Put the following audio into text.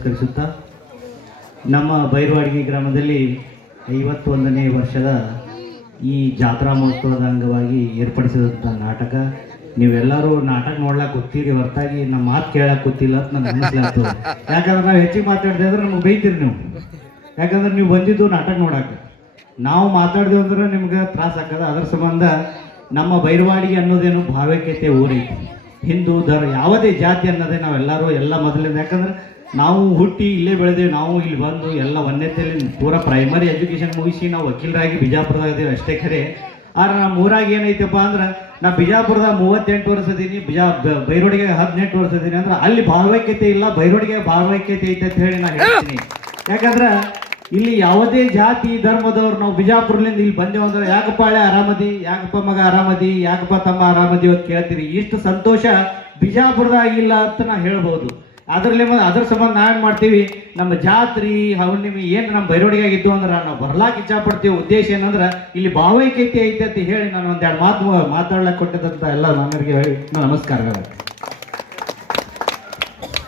ನಮಸ್ಕರಿಸುತ್ತಾ ನಮ್ಮ ಬೈರವಾಡಿಗೆ ಗ್ರಾಮದಲ್ಲಿ 51ನೇ ವರ್ಷದ ಈ ಜಾತ್ರಾ ಮಹೋತ್ಸವದ ಅಂಗವಾಗಿ ಏರ್ಪಡಿಸಿದಂಥ ನಾಟಕ. ನೀವೆಲ್ಲರೂ ನಾಟಕ ನೋಡ್ಲಾಕ ಗೊತ್ತೀರಿ, ಹೊರತಾಗಿ ನಮ್ಮ ಮಾತು ಕೇಳಕ್ಕೆ ಗೊತ್ತಿಲ್ಲ ಅಂತ ನನಗೆ ಅನಿಸ್ಲಾಗ್ತದೆ. ಯಾಕಂದ್ರೆ ನಾವು ಹೆಚ್ಚಿಗೆ ಮಾತಾಡ್ದೆ ಅಂದ್ರೆ ನಮ್ಗೆ ಬೈತೀರಿ ನೀವು. ಯಾಕಂದ್ರೆ ನೀವು ಬಂದಿದ್ದು ನಾಟಕ ನೋಡಕ್ಕೆ, ನಾವು ಮಾತಾಡ್ದೇವು ಅಂದ್ರೆ ನಿಮ್ಗೆ ತ್ರಾಸ ಆಗ್ತದೆ. ಅದ್ರ ಸಂಬಂಧ ನಮ್ಮ ಬೈರವಾಡಿಗೆ ಅನ್ನೋದೇನು ಭಾವೈಕ್ಯತೆ ಊರೈತಿ. ಹಿಂದೂ ಯಾವುದೇ ಜಾತಿ ಅನ್ನೋದೇ ನಾವೆಲ್ಲರೂ ಎಲ್ಲ ಮೊದಲಿಂದ, ಯಾಕಂದ್ರೆ ನಾವು ಹುಟ್ಟಿ ಇಲ್ಲೇ ಬೆಳೆದೇವೆ. ನಾವು ಇಲ್ಲಿ ಬಂದು ಎಲ್ಲ ಒಂದನೇತೆಯಲ್ಲಿ ಪೂರ ಪ್ರೈಮರಿ ಎಜುಕೇಷನ್ ಮುಗಿಸಿ ನಾವು ವಕೀಲರಾಗಿ ಬಿಜಾಪುರದಾಗ ಇದ್ದೇವೆ ಅಷ್ಟೇ ಖರೆ. ಆದ್ರೆ ನಮ್ಮ ಊರಾಗ ಏನೈತಪ್ಪ ಅಂದ್ರೆ ನಾ ಬಿಜಾಪುರದಾಗ 38 ವರ್ಷ ಇದೀನಿ, ಬೈರೋಡಿಗೆ 18 ವರ್ಷ ಇದೀನಿ. ಅಂದ್ರೆ ಅಲ್ಲಿ ಭಾವೈಕ್ಯತೆ ಇಲ್ಲ, ಬೈರೋಡಿಗೆ ಭಾವೈಕ್ಯತೆ ಐತೆ ಅಂತ ಹೇಳಿ ನಾನು ಹೇಳ್ತೀನಿ. ಯಾಕಂದ್ರೆ ಇಲ್ಲಿ ಯಾವುದೇ ಜಾತಿ ಧರ್ಮದವ್ರು ನಾವು ಬಿಜಾಪುರದಿಂದ ಇಲ್ಲಿ ಬಂದೇವು ಅಂದ್ರೆ ಯಾಕಪ್ಪ ಹಳೆ ಆರಾಮದಿ, ಯಾಕಪ್ಪ ಮಗ ಆರಾಮದಿ, ಯಾಕಪ್ಪ ತಮ್ಮ ಆರಾಮದಿ ಅಂತ ಕೇಳ್ತೀರಿ. ಇಷ್ಟು ಸಂತೋಷ ಬಿಜಾಪುರದಾಗ ಇಲ್ಲ ಅಂತ ನಾ ಹೇಳ್ಬೋದು. ಅದ್ರ ಸಂಬಂಧ ನಾವೇನು ಮಾಡ್ತೀವಿ, ನಮ್ಮ ಜಾತ್ರೆ ಹುಣ್ಣಿಮೆ ಏನು ನಮ್ಮ ಬೈರೋಡಿಗಾಗಿದ್ದು ಅಂದ್ರೆ ನಾವು ಬರ್ಲಾಕ ಇಚ್ಛಾಪಡ್ತೀವಿ. ಉದ್ದೇಶ ಏನಂದ್ರೆ ಇಲ್ಲಿ ಭಾವೈಕ್ಯತೆ ಐತೆ ಅಂತ ಹೇಳಿ ನಾನು ಒಂದೆರಡು ಮಾತು ಮಾತಾಡ್ಲಕ್ಕೆ ಕೊಟ್ಟಿದ್ದಂಥ ಎಲ್ಲ ನನಗೆ ನಮಸ್ಕಾರಗಳು.